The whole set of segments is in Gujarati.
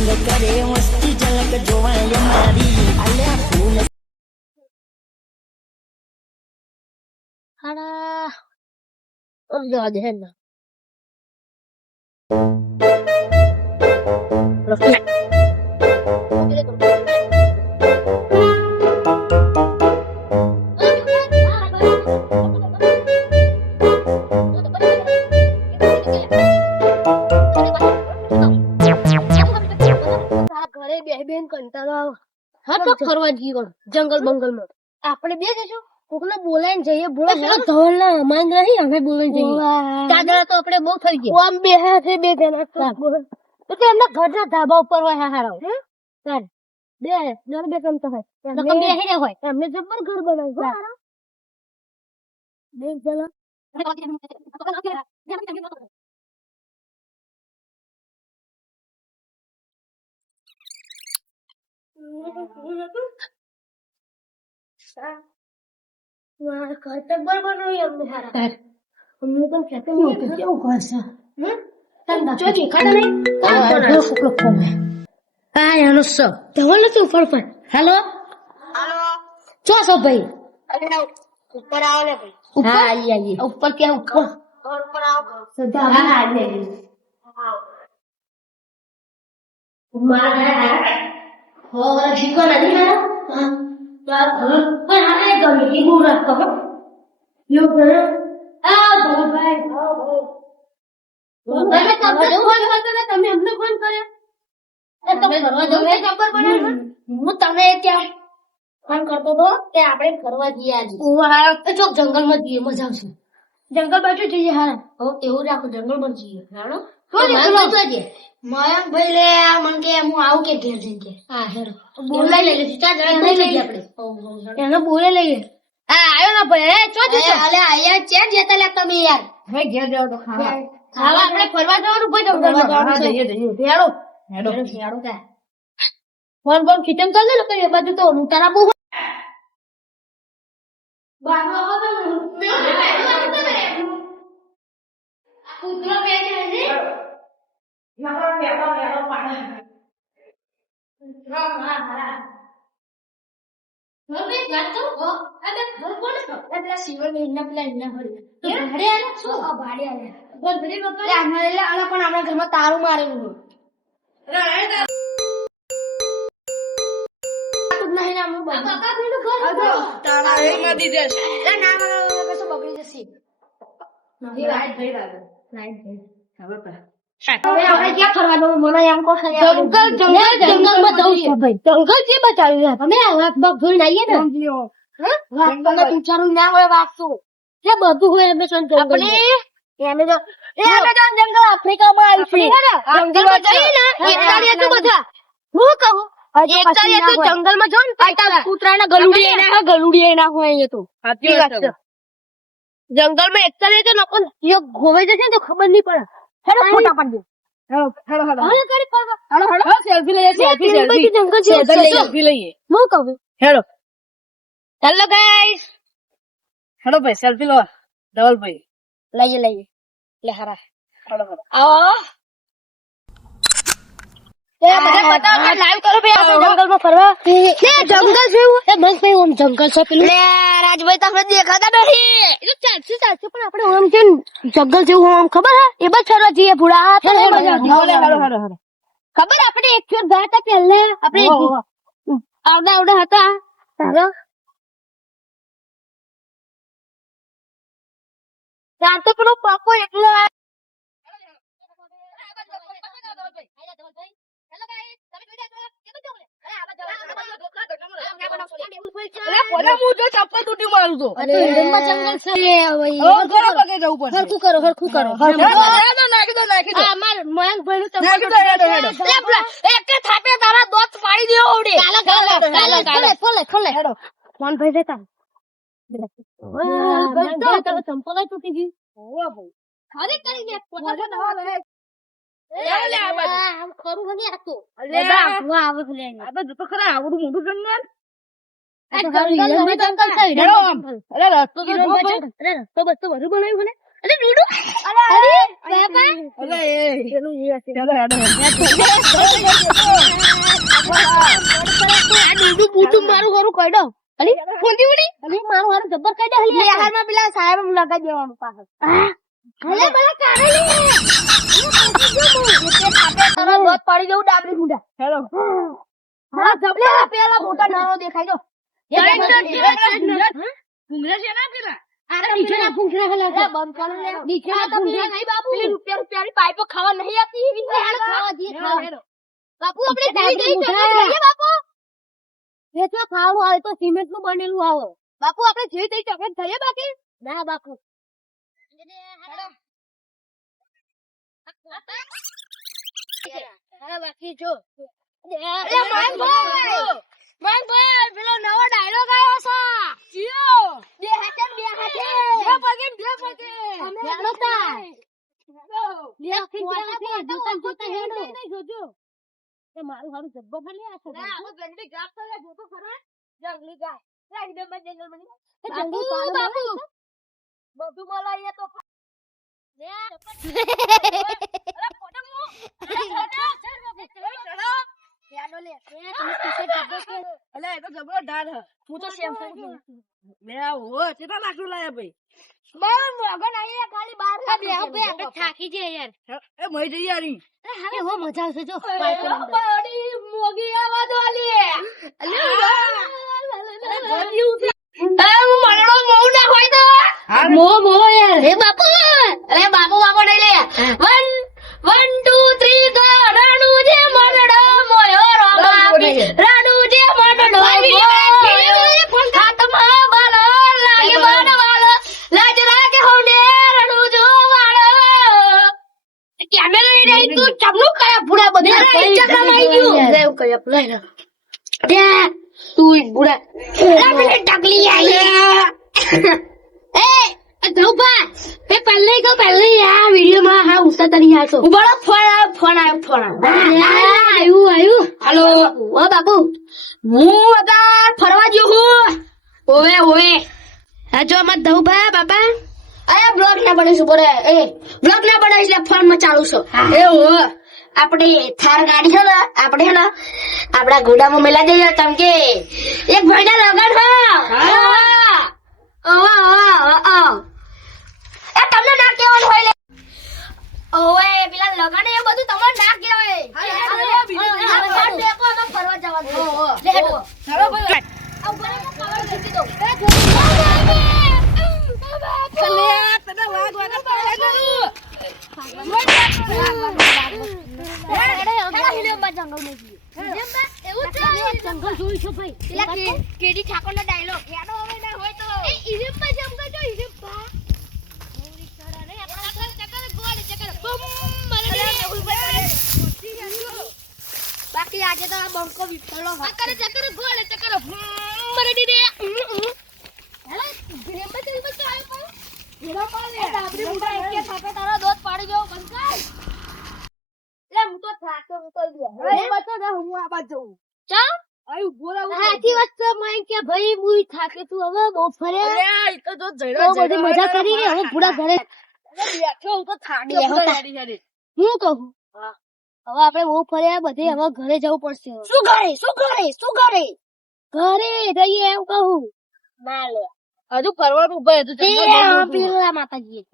કરે મસ્તી ઝલક જોવાય મારી આલ્યા ફૂલ હાડા જવા દે ને ઘરે બેન કંટાળો આવે હા તો ફરવા જઈએ જંગલ બંગલ માં આપણે બે જઈશું કોકને બોલાઈને જઈએ બોલો ધવલ ના માંગ નહીં અમે બોલાઈને જઈએ કાગળ તો આપણે બહુ થઈ ગયા આમ બે છે બે જણા તો એમના ઘરના ધાબા ઉપર હોય હારા ચાલ બે જણ બે કમ તો હોય બે હોય એમને જબર ઘર બનાવ્યું બે જણા હેલો ચો છો ભાઈ ઉપર આવો ને ભાઈ હા આવીએ ઉપર ક્યાં ઉપર તમે અમને ફોન કર્યો હું તમને ત્યાં ફોન કરતો હતો કે આપણે ફરવા જઈએ આજે ચોક જંગલ માં જઈએ મજા આવશે જંગલ બાજુ જઈએ હા એવું રાખો જંગલ માં જઈએ મયંક ભાઈ લે મન કે હું આવું કે ઘેર જઈને કે હા હેરો બોલાઈ લઈ લેજે ચાર જણા લઈ લઈએ આપણે એને બોલે લઈએ હા આયો ના ભાઈ ચો જતો અલે આયા ચેન જતા લે તમે યાર હવે ઘેર જાવ તો ખાવા આપણે ફરવા જવાનું ભાઈ જંગલ માં જઈએ હેરો હેડો કા ફોન ફોન ખીચમ ચાલે ને કઈ બાજુ તો હું તારા બહુ કૂતરો બેઠે છે તારું મારેલું ઉચ્ચારણ ના હોય વાગતું બધું હોય એમેઝોન જંગલ આફ્રિકામાં આવ્યું છે બધા હું કહું જંગલ માં જો ને કૂતરાના ગલુડિયા ના હોય એ તો જંગલ માં એકતા રહેતો ને પણ ગોવાઈ જશે ને તો ખબર નહીં પડે હેડો ફોટા પાડી દે સેલ્ફી લઈએ સેલ્ફી લઈએ હું કહું હેડો હેલો ગાઈસ હેડો ભાઈ સેલ્ફી લો ધવલ ભાઈ લઈએ લે હારા આવો લાઈવ કરો ભાઈ જંગલ માં ફરવા જંગલ જેવું ભાઈ ઓમ જંગલ છે પેલું રાજભાઈ તમને દેખાતા નથી એ તો ચાલશે પણ આપણે ઓમ છે જંગલ જેવું આમ ખબર હે એ બસ ફરવા જઈએ ભૂડા ખબર આપણે એક ફેર ગયા હતા પહેલે આપણે આવડા હતા ત્યાં તો પેલો પાકો એકલો ચપ્પલ તૂટી મારું તો હરખું કરો થાપે તારા દોત પાડી દેવો ખોલે ફોન ભાઈ દેતા ચંપલ તૂટી ગઈ અરે ડુડુ અરે બાપા અલે એ પેલું જે હશે ચાલો હેડો આ ડુડુ બુડુ મારું હારું કહી દો અરે ફોંદી ઉડી અરે મારું હારું જબર કહી દે હલી હારમાં પેલા સાહેબ લગાઈ દેવાનું પાછળ અરે બલા કાઢે તારા દોત પડી જવું ડાબરી મુંડા હેડો હા જબલા પેલા મોટા નાનો દેખાઈ દો ભૂંગળા છે ના પેલા અરે નીચેના ફૂંકરા હલા છે બંધ કરો લે નીચેના તો પેલા નહીં બાપુ રૂપિયાની પાઇપો ખાવા નહીં આપતી એવી ખાવા દે ખાવા બાપુ આપણે જઈ ચોકલેટ બાપુ એ તો ખાવું આવે તો સિમેન્ટ નું બનેલું આવે બાપુ આપણે જઈ જઈ ચોકલેટ થઈએ બાકી ના બાપુ હા બાકી જો અરે માંગભાઈ પેલો નવો ડાયલોગ આવ્યો છે જીઓ બે હાથે બે પગે અમે હેડો તા લે જોતા હેડો જોજો એ મારું હારું જબ્બો ખાલી આ છે ના હવે ગંડી ગાપ તો જોતો ખરા જંગલી ગાય એકદમ જંગલ બની બાપુ બધું મલાઈએ તો લે અરે ફોટો મો યાનો લે તમે કિસે જબ્બો છે અલે એ તો જબરો ઢાળ હ હું તો સેમ મે હો કેટલા લાખ લાયા ભાઈ બહુ મોગન આઈએ ખાલી 12 બે આપણે થાકી જઈએ યાર એ મઈ જઈ યારી હવે હો મજા આવશે જો બડી મોગી આવાજ વાલી મરણો મો ના હોય તો મો યાર હે બાપુ અરે બાપુ નહીં લે 1 2 3 ગો રાણુ જે મરણો મોયો રોબાપી રાણુ જે મરણો હાથમાં બાલો લાગે બાળવાળો લાજ રાગે હોડે રાણુ જો વાળો કેમેરા લઈ તું ચમનું કયા ભૂડા બધા ઇન્સ્ટાગ્રામ આવી ગયું એવું કયા ભૂલા ને દે તું ભૂડા આપણે ટકલી આવી એ ધોપા એ પહેલે આ વિડિયો માં હા ઉસા તરી આસો બડો ફોન આવ્યો હાલો ઓ બાપુ હું અગર ફરવા ગયો હું ઓવે હા જો મત ધોપા બાપા અરે બ્લોગ ના બનાવીશું બોલે એ બ્લોગ ના બનાવીશ એટલે ફોન માં ચાલુ છો એ ઓ આપણે થાર ગાડી છે ને આપણે હે ને આપડા ગોડામાં મેલા જઈએ તમ કે એક ભાઈના લગન એ તમને ના કેવાનું હોય લે ઓએ પેલા લગન એ બધું તમને ના કહેવાય ફરવા જવાનું લે હેડો ચાલો ભાઈ આ બરાબર પાવર મૂકી દો લે તને વાગ પાડે જંગલ જોઈ છો ભાઈ પેલા કેડી ઠાકોર નો ડાયલોગ યાદ હવે ના હોય તો એ ઇરેમ્પા જંગલ જો ઇરેમ્પા ઓરી ચડા રે આપણા ચક્કર ગોળ ચક્કર બમ મરે બાકી આજે તો આ બંકો વિફળો ચક્કર ગોળ ચક્કર મરે દી રે હેલા ઇરેમ્પા જંગલ તો આયો પણ હીરો પાલે ડાબરી મુડા એક થાપે તારા દોત પાડી ગયો બંકાઈ લે હું તો થાકો હું તો દે એ બતો ને હું આ બાજુ જઉં ચા આયુ બોલાવું સાચી વાત છે મય કે ભાઈ મુઈ થાકે તું હવે બહુ ફરે અરે આ તો જો જઈરો બહુ બધી મજા કરી ને હવે પૂરા ઘરે બેઠો હું તો થાકી બેહો તા. હેડી હું કહું હા. હવે આપણે બહુ ફર્યા બધે હવે ઘરે જવું પડશે હવે. શું કરે ઘરે જઈએ એમ કહું ના લે હજુ ફરવાનું ઉભા હજુ પેલા માતાજી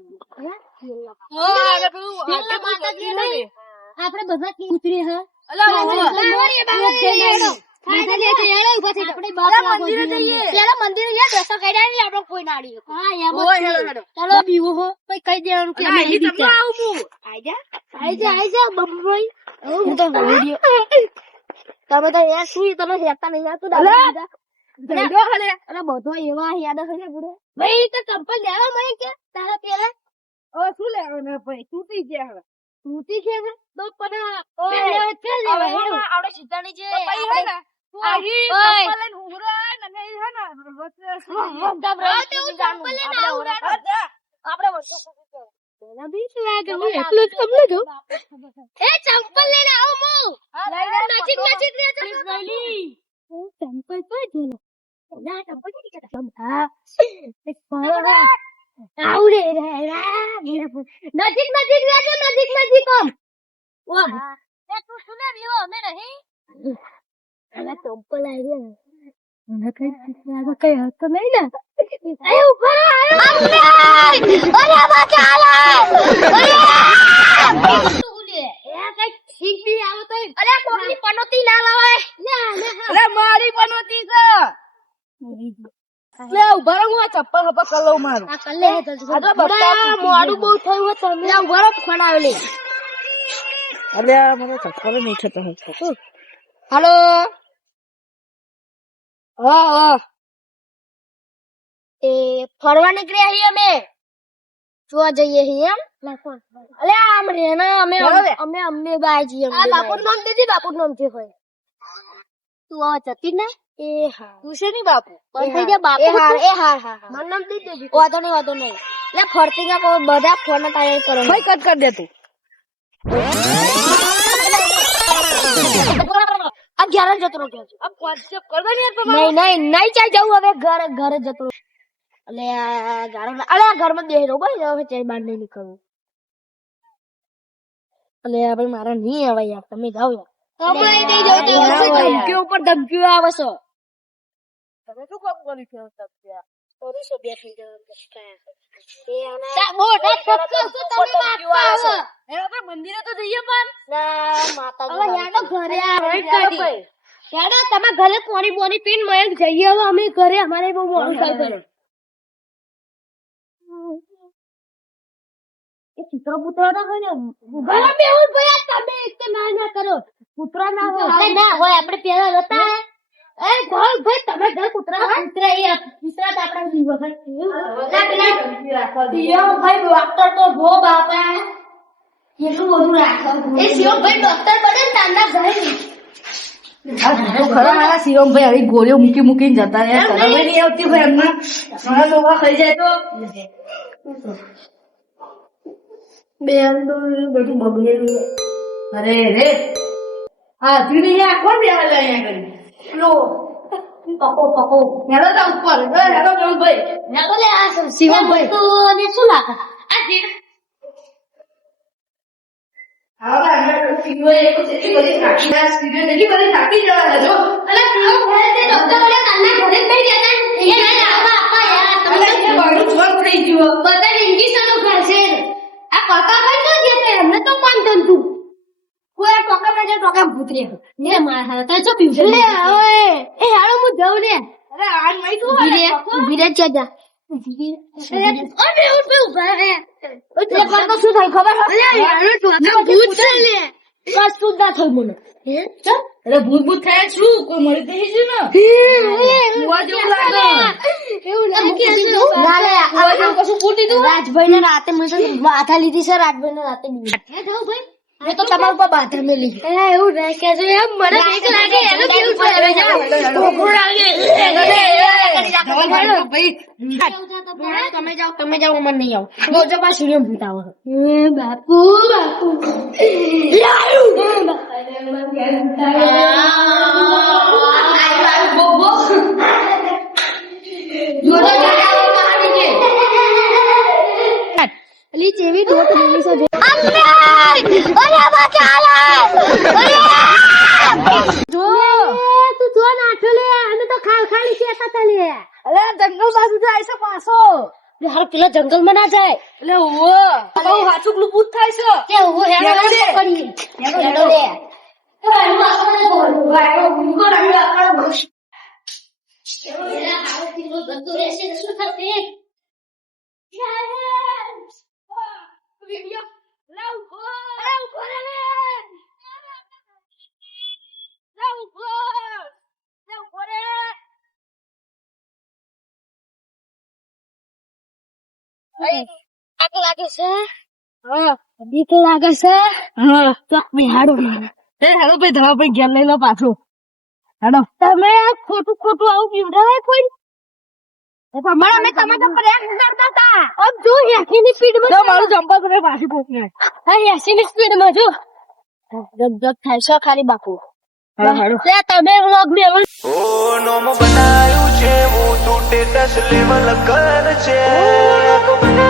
આપણે બધા ઉતરી હા તમે તો યાર શું તમે હેતા નહીં યાર તું અરે બધો એવા યાદ હશે બુડે ભાઈ તો ચંપલ લેવા મને કે તારા પેલા શું લેવાનું ભાઈ તૂટી ગયા હવે તૂટી છે ને તો પણ પેલા ચાલ લેવા આવડે સીધાની જે ભાઈ હે ને આપણે વર્ષો સુધી પેલા બી લાગે હું એટલું જ સમજો એ ચંપલ લઈને આવો મો નજીક રે ચંપલ પર જેલો ના ચંપલ નહીં કે હા એક પાડો આવડે નજીક નજીક રહેજો નજીક નજીક આમ વાહ તું શું લે રહ્યો અમે નહીં અરે ટોપલ આવી ને મને કઈ શીખવા કઈ હતો નહીં ને એ ઉપર આવ્યો અરે બચાલો અરે કઈ શીખી આવો તો અરે કોની પનોતી ના લાવાય અરે મારી પનોતી છે લે ઉભા રહો હું આ ચપ્પલ હપા કર લઉં મારું આ કલ્લે આ તો બસ્તા મોડું બહુ થયું હતું તમે ઉભા રહો ફોન આવ્યો લે અરે મને ચપ્પલ નહીં થતો હાલો હા એ ફરવા નીકળ્યા છીએ અમે જોવા જઈએ છીએ એમ અલે આમ રેના અમે અમે અમને બાય જઈએ આ બાપુનું નામ દીધી બાપુનું નામ છે હોય તું આ જતી ને એ હા તું છે ની બાપુ પણ થઈ ગયા બાપુ એ હા મારું નામ દીધી દેજો વાતો નહીં લે ફરતી ના કોઈ બધા ફોન તૈયાર કરો ભાઈ કટ કર દે તું આ ઘરે જતો રહો આ વોટ્સએપ કર દે ને યાર નહીં ચાલ જવું હવે ઘરે જતો રહો અલે આ ઘરમાં બેહી રહો ભાઈ હવે ચાઈ બહાર નહીં નીકળવું અલે ભાઈ મારા નહીં આવે યાર તમે જાઓ યાર ધમકીઓ ઉપર ધમકીઓ આવે છે તમે શું કામ કરી છે સત્યા ઓરીસો બેઠી જવાનું મંદિરે તો જઈએ પણ ઘરે તમે ઘરે પોણી પીને મયંક જઈએ હવે અમે ઘરે અમારે બહુ મોડું થાય ઘરે એ ચિત્ર પુત્ર ના હોય ને ઘરે બેહું ભાઈ તમે એક ના કરો પુત્ર ના હોય ના હોય આપણે પેલા હતા એ ઘર ભાઈ તમે ઘર પુત્ર એ પુત્ર આપણા જીવ ભાઈ ડોક્ટર તો ભો બાપા એટલું બધું રાખો એ શિવમ ભાઈ ડોક્ટર બને તાના ઘરે ખરા મારા શિવમભાઈ આવી ગોળીઓ મૂકીને જતા રહ્યા ખબર નહીં આવતી ભાઈ એમના મારા લોકા ખાઈ જાય તો બેન તો બધું બગડેલું અરે રે હા જીડી આ કોણ બેવા લે અહીંયા કરી લો પકો હેલો તા ઉપર હેલો શિવમભાઈ હેલો લે આ શિવમભાઈ તો ને શું લાગે આ જીડ હવે અંદર સીધો એક જેટલી બધી નાખી સીધો જેટલી બધી નાખી જવા દેજો અલે તું ઘરે તે ડોક્ટર બોલે કાના ઘરે જ બેસી જતા એ ના આપા યાર તમે જે બાળું જોર થઈ ગયો બધા ઇંગ્લિશનો ઘર છે આ કાકા ભાઈ તો જે તે એમને તો કોણ ધંધું કોઈ ટોકા માં જે ટોકા ભૂતરે ને મારા તો જો પીવું લે ઓય એ હાલો હું જાઉં ને અરે આ નહીં તું ઉભી રે જા અરે ઉભા રે એટલે પણ તો શું થાય ખબર અરે યાર ટોકા ભૂત છે લે કશું ના થયું મને હે ચાલ અરે ભૂત થયા શું કોઈ મળી થઈ છે ને કુવા જેવું લાગે એવું લાગે ના લે કુવા જેવું કશું ફૂટી તું રાજભાઈ ને રાતે મને માથા લીધી છે રાજભાઈ ને રાતે બીજી જાવ ભાઈ મેં તો તમારા ઉપર બાધા મેલી એવું ના કેજો એમ મને બીક લાગે એનો કેવું છે કોકરો લાગે તમે જાઓ મને નહીં આવો રોજો પાછું સીડીઓ ભૂતાવો બાપુ અલી જેવી દોત મેલી છે જો તું જો નાઠો લે અને તો ખાલી છે તા લે અરે જંગલ બાજુ જાય છે પાછો હાર પેલા જંગલ માં ના જાય એટલે ઓ બહુ હાચુકલું ભૂત થાય છે કે હું હેડો કરી હેડો લે તો એનું આસમાને બોલ વાયો ગુંગો રંગ આકડો બોલ એલા હાવ કિલો ગંદો રહેશે શું થશે વિડિયો લાવ ગો લાગે છે હા બીક લાગે છે હા ચોક બિહાડો એ હેલો ભાઈ ધવા ભાઈ ઘેર લઈ લો પાછો હેડો તમે ખોટું આવું પીવડાવે કોઈ તમારા અમે તમારા પ્રયાસ કરતા હતા अब જો 80 ની સ્પીડ માં મારું જમ્પર તમે પાછી પહોંચી હા 80 ની સ્પીડ માં જો જગ થાય છે ખાલી બાપુ હાડો લે તમે વ્લોગ મેલો ઓ નોમ બનાયું છે હું તું ટેટસ લેવલ કર છે